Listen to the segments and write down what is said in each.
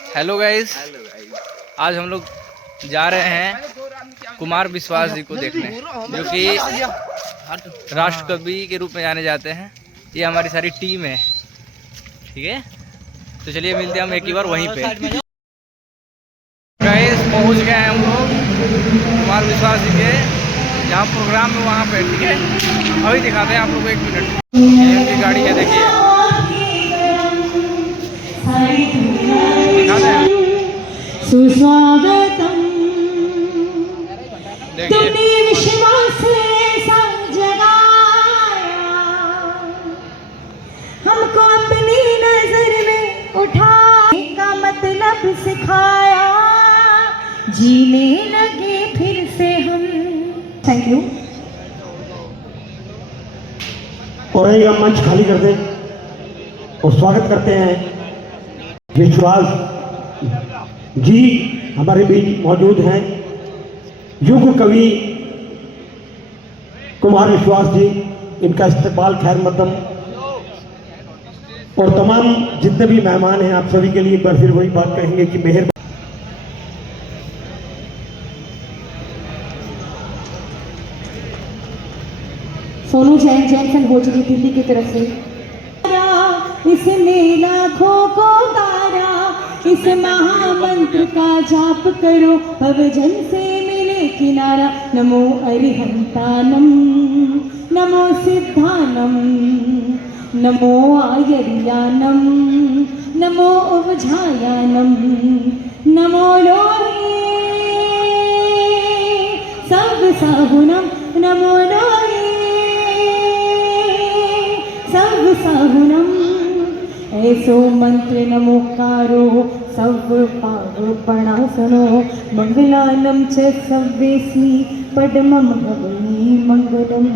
Hello guys, आज हम लोग जा रहे हैं कुमार विश्वास जी को देखने, जो कि राष्ट्र कवि के रूप में जाने जाते हैं। ये हमारी सारी टीम है, ठीक है। तो चलिए मिलते हैं हम एक ही बार वहीं पे। गाइस पहुंच गए हैं हम लोग कुमार विश्वास जी के जहाँ प्रोग्राम है वहाँ पे, ठीक है। अभी दिखाते हैं आप लोग को, 1 मिनट। ये उनकी गाड़ी है, देखिए दिखाते हैं। सुस्वागतम तुमने देखिए विश्वास सब जगाया, हमको अपनी नजर में उठाने का मतलब सिखाया, जीने लगे फिर से हम। Thank you. और एक मंच खाली कर दें और स्वागत करते हैं विश्वास जी हमारे बीच मौजूद हैं। युग कवि कुमार विश्वास जी, इनका इस्तकबाल खैर मकदम। और तमाम जितने भी मेहमान हैं, आप सभी के लिए एक बार फिर वही बात कहेंगे कि मेहरबानी। सोनू जैन जैन भोजली दिल्ली की तरफ से। इसने लाखों को तारा, इस महामंत्र का जाप करो, भवजन से मिले किनारा। नमो अरिहंतानम, नमो सिद्धानम, नमो आयर्यानम, नमो उवझायानम, नमो लोहे सब साहुनम, नमो लोहे सब साहुनम। ऐसो मंत्र नमोकारो सब पाव पणासनो, मंगलानम च सव्वेस्मी पद्मम हवै मंगलम।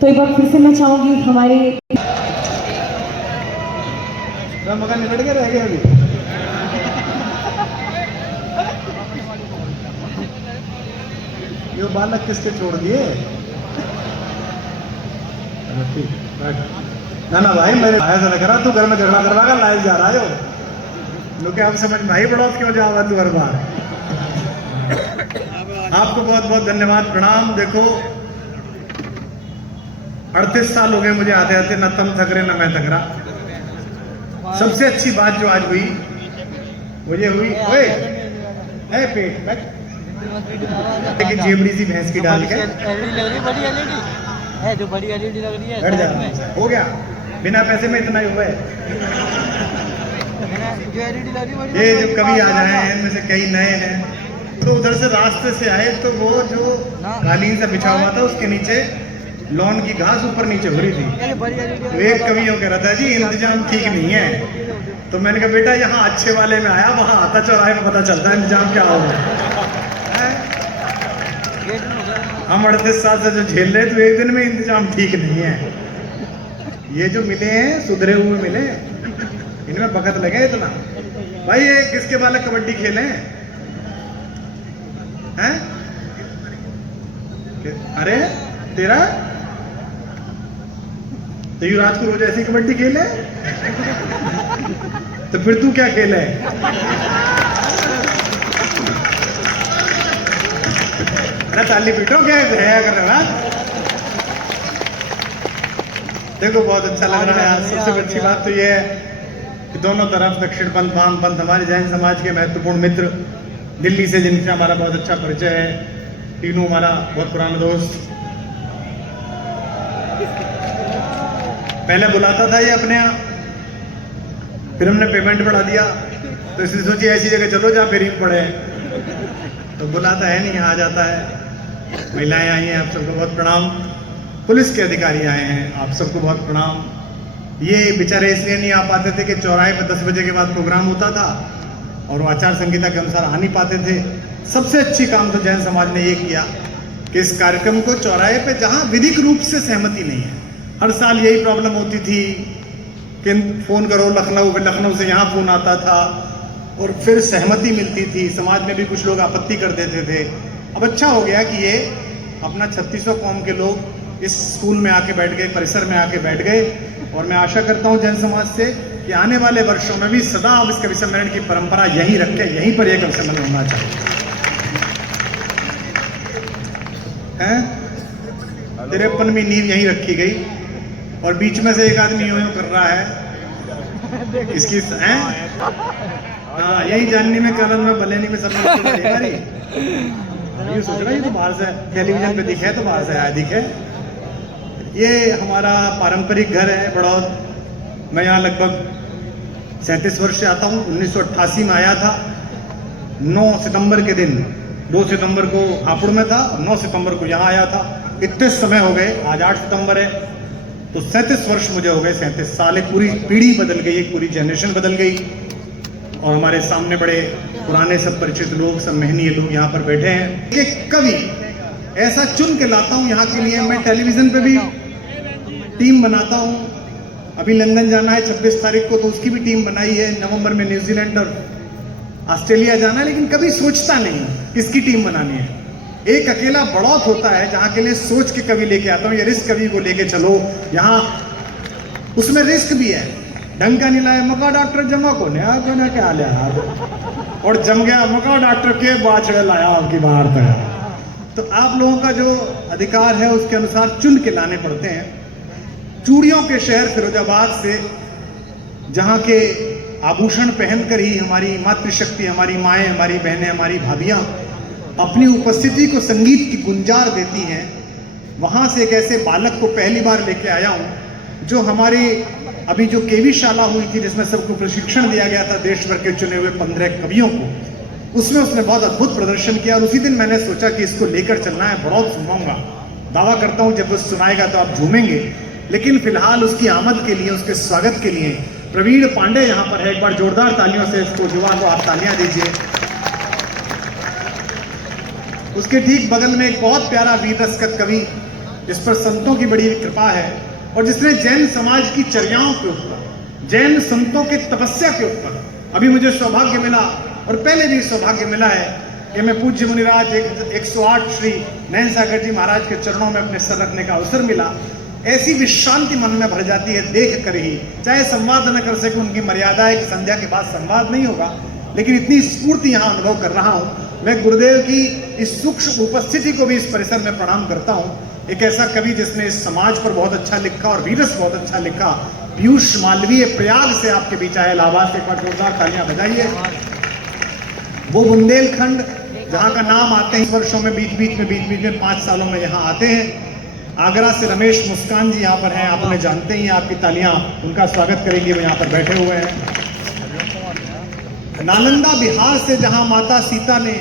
तो एक बार फिर से मैं चाहूंगी हमारे मकान निकट के रह गए अभी। ये बालक किसके छोड़ दिए? ठीक, ना ना भाई, मेरे भाई से लग रहा तू घर में झगड़ा करवा कर लाइव जा रहा है। लोग अब समझ में आई बड़ा क्यों जावा तू हर बार। आपको बहुत बहुत धन्यवाद, प्रणाम। देखो 38 साल हो गए मुझे आते आते, न तुम थक रहे न मैं थक रहा। सबसे अच्छी बात जो आज हुई वो ये हुई, ओए है पेट लेकिन जेबड़ी सी भैंस की डाल के है जो बड़ी एलईडी लग रही है। बैठ जा, हो गया बिना पैसे में इतना ही हुआ है। जो एलईडी लग रही है ये जो कभी आ जाए हैं, इनमें से कई नए हैं, तो उधर से रास्ते से आए तो वो जो कालीन से बिछा हुआ था उसके नीचे लॉन की घास ऊपर नीचे हो रही थी। तो एक कवि यूँ कह रहा था जी इंतजाम ठीक नहीं है। तो मैंने कहा बेटा यहाँ अच्छे वाले में आया, वहाँ आता चौराहे में पता चलता है इंतजाम क्या होगा। हम 38 साल से जो झेल रहे तो एक दिन में इंतजाम ठीक नहीं है। ये जो मिले हैं सुधरे हुए मिले, इनमें बखत लगे इतना। भाई ये किसके बालक कबड्डी खेले हैं? अरे तेरा तो युवराज को रोज ऐसी कबड्डी खेले, तो फिर तू क्या खेले? अरे ताली पीटो, क्या कर रहे हो? देखो बहुत अच्छा लग रहा है। सबसे अच्छी बात तो ये है कि दोनों तरफ दक्षिण पंथ वाम पंथ हमारे जैन समाज के महत्वपूर्ण मित्र दिल्ली से, जिनसे हमारा बहुत अच्छा परिचय है। तीनों हमारा बहुत पुराना दोस्त। पहले बुलाता था ये अपने यहाँ, फिर हमने पेमेंट बढ़ा दिया, तो इसलिए सोची ऐसी जगह चलो जहाँ फ्री पड़े। तो बुलाता है नहीं, यहाँ आ जाता है। महिलाएं आई हैं, आप सबको बहुत प्रणाम। पुलिस के अधिकारी आए हैं, आप सबको बहुत प्रणाम। ये बेचारे इसलिए नहीं आ पाते थे कि चौराहे पर 10 बजे के बाद प्रोग्राम होता था और वो आचार संहिता के अनुसार आ नहीं पाते थे। सबसे अच्छी काम तो जैन समाज ने ये किया कि इस कार्यक्रम को चौराहे पे, जहाँ विधिक रूप से सहमति नहीं है, हर साल यही प्रॉब्लम होती थी कि फ़ोन करो लखनऊ, फिर लखनऊ से यहाँ फ़ोन आता था और फिर सहमति मिलती थी। समाज में भी कुछ लोग आपत्ति कर देते थे। अब अच्छा हो गया कि ये अपना 3600 कौम के लोग इस स्कूल में आके बैठ गए, परिसर में आके बैठ गए। और मैं आशा करता हूँ जैन समाज से कि आने वाले वर्षों में भी सदा आप इस कवि सम्मेलन की परंपरा यहीं रखें, यहीं पर यह कवि सम्मेलन होना चाहिए। हैं? 53वीं नींव यहीं रखी गई और बीच में से एक आदमी यूं कर रहा है इसकी हैं? हाँ, यही जानने में कलन में बलेनी में सब ये सोच रहा है, ये तो बाहर से टेलीविजन पे दिखे तो बाहर से आया दिखे। ये हमारा पारंपरिक घर है बड़ौद। मैं यहाँ लगभग 37 वर्ष से आता हूँ। 1988 में आया था। 9 सितंबर के दिन, 2 सितंबर को हापुड़ में था, 9 सितंबर को यहाँ आया था। इतने समय हो गए, आज 8 सितंबर है तो 37 वर्ष मुझे हो गए। 37 साल, एक पूरी पीढ़ी बदल गई, एक पूरी जनरेशन बदल गई। और हमारे सामने बड़े पुराने सब परिचित लोग, सब महनीय लोग यहाँ पर बैठे हैं। कि कवि ऐसा चुन के लाता हूँ यहाँ के लिए। मैं टेलीविजन पे भी टीम बनाता हूँ। अभी लंदन जाना है 26 तारीख को, तो उसकी भी टीम बनाई है। नवंबर में न्यूजीलैंड और ऑस्ट्रेलिया जाना है, लेकिन कभी सोचता नहीं किसकी टीम बनानी है। एक अकेला बड़ौत होता है जहाँ के लिए सोच के कवि लेके आता हूँ, ये रिस्क कवि को लेके चलो यहाँ। उसमें रिस्क भी है। ढंग का नहीं लाया मका डॉक्टर जमा को ने क्या लिया और जम गया मका डॉक्टर के बाछड़े लाया आपकी बाहर तक। तो आप लोगों का जो अधिकार है उसके अनुसार चुन के लाने पड़ते हैं। चूड़ियों के शहर फिरोजाबाद से, जहाँ के आभूषण पहनकर ही हमारी मातृशक्ति, हमारी माएँ, हमारी बहनें, हमारी भाभियाँ अपनी उपस्थिति को संगीत की गुंजार देती हैं, वहाँ से एक ऐसे बालक को पहली बार लेके आया हूँ जो हमारी अभी जो केवी शाला हुई थी, जिसमें सबको प्रशिक्षण दिया गया था देश भर के चुने हुए 15 कवियों को, उसमें उसने बहुत अद्भुत प्रदर्शन किया। और उसी दिन मैंने सोचा कि इसको लेकर चलना है, बहुत सुनाऊंगा। दावा करता हूं जब वो सुनाएगा तो आप झूमेंगे। लेकिन फिलहाल उसकी आमद के लिए, उसके स्वागत के लिए प्रवीण पांडे यहाँ पर है। एक बार जोरदार तालियों से इसको, युवा को आप तालियां दीजिए। उसके ठीक बगल में एक बहुत प्यारा वीर रसकत कवि, जिस पर संतों की बड़ी कृपा है और जिसने जैन समाज की चर्याओं के ऊपर, जैन संतों के तपस्या के ऊपर अभी मुझे सौभाग्य मिला और पहले भी सौभाग्य मिला है कि मैं पूज्य मुनिराज 108 श्री नयन सागर जी महाराज के चरणों में अपने सर रखने का अवसर मिला। ऐसी विश्रांति मन में भर जाती है देख कर ही। चाहे संवाद न कर सके, उनकी मर्यादा है कि संध्या के बाद संवाद नहीं होगा, लेकिन इतनी स्फूर्ति यहाँ अनुभव कर रहा हूँ। मैं गुरुदेव की इस सूक्ष्म उपस्थिति को भी इस परिसर में प्रणाम करता हूँ। एक ऐसा कवि जिसने इस समाज पर बहुत अच्छा लिखा और वीरस बहुत अच्छा लिखा, पीयूष मालवीय प्रयाग से आपके बीच आए। इलाहाबाद से एक बार जोरदार तालियां बजाइए। वो बुंदेलखंड जहाँ का नाम आते हैं वर्षों में, बीच बीच में 5 सालों में यहाँ आते हैं। आगरा से रमेश मुस्कान जी यहाँ पर हैं, आप उन्हें जानते ही हैं। आपकी तालियां उनका स्वागत करेंगे, वो यहाँ पर बैठे हुए हैं। नालंदा बिहार से, जहाँ माता सीता ने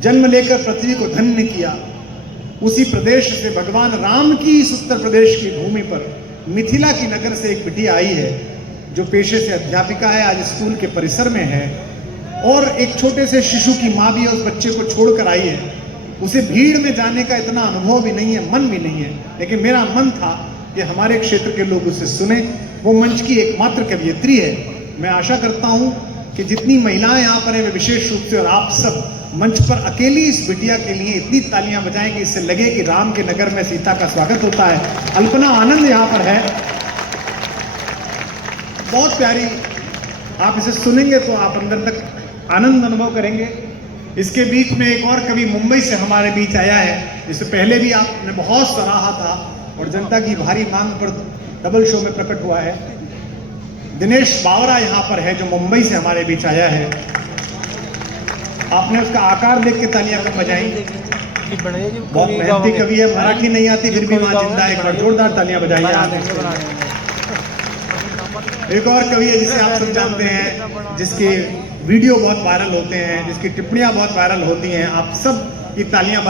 जन्म लेकर पृथ्वी को धन्य किया, उसी प्रदेश से भगवान राम की इस उत्तर प्रदेश की भूमि पर मिथिला की नगर से एक बिटिया आई है जो पेशे से अध्यापिका है, आज स्कूल के परिसर में है। और एक छोटे से शिशु की माँ भी उस बच्चे को छोड़कर आई है। उसे भीड़ में जाने का इतना अनुभव भी नहीं है, मन भी नहीं है, लेकिन मेरा मन था कि हमारे क्षेत्र के लोग उसे सुने। वो मंच की एकमात्र कवयित्री है। मैं आशा करता हूँ कि जितनी महिलाएं यहाँ पर हैं, वे विशेष रूप से और आप सब मंच पर अकेली इस बिटिया के लिए इतनी तालियां बजाएंगे, इससे लगे कि राम के नगर में सीता का स्वागत होता है। अल्पना आनंद यहाँ पर है, बहुत प्यारी। आप इसे सुनेंगे तो आप अंदर तक आनंद अनुभव करेंगे। इसके बीच में एक और कवि मुंबई से हमारे बीच आया है, जिसे पहले भी आपने बहुत सराहा था और जनता की भारी मांग पर डबल शो में प्रकट हुआ है। दिनेश बावरा यहाँ पर है, जो मुंबई से हमारे बीच आया है। आपने उसका आकार देख के तालियां कब बजाई। बहुत मेहनती कवि है, मराठी नहीं आती फिर भी वहां जिंदा है। एक बार जोरदार तालियां बजाइए आप। एक और कवि है जिसे आप सब जानते हैं, जिसके वीडियो बहुत वायरल होते हैं, जिसकी टिप्पणियां बहुत वायरल होती हैं। आप सब की तालियां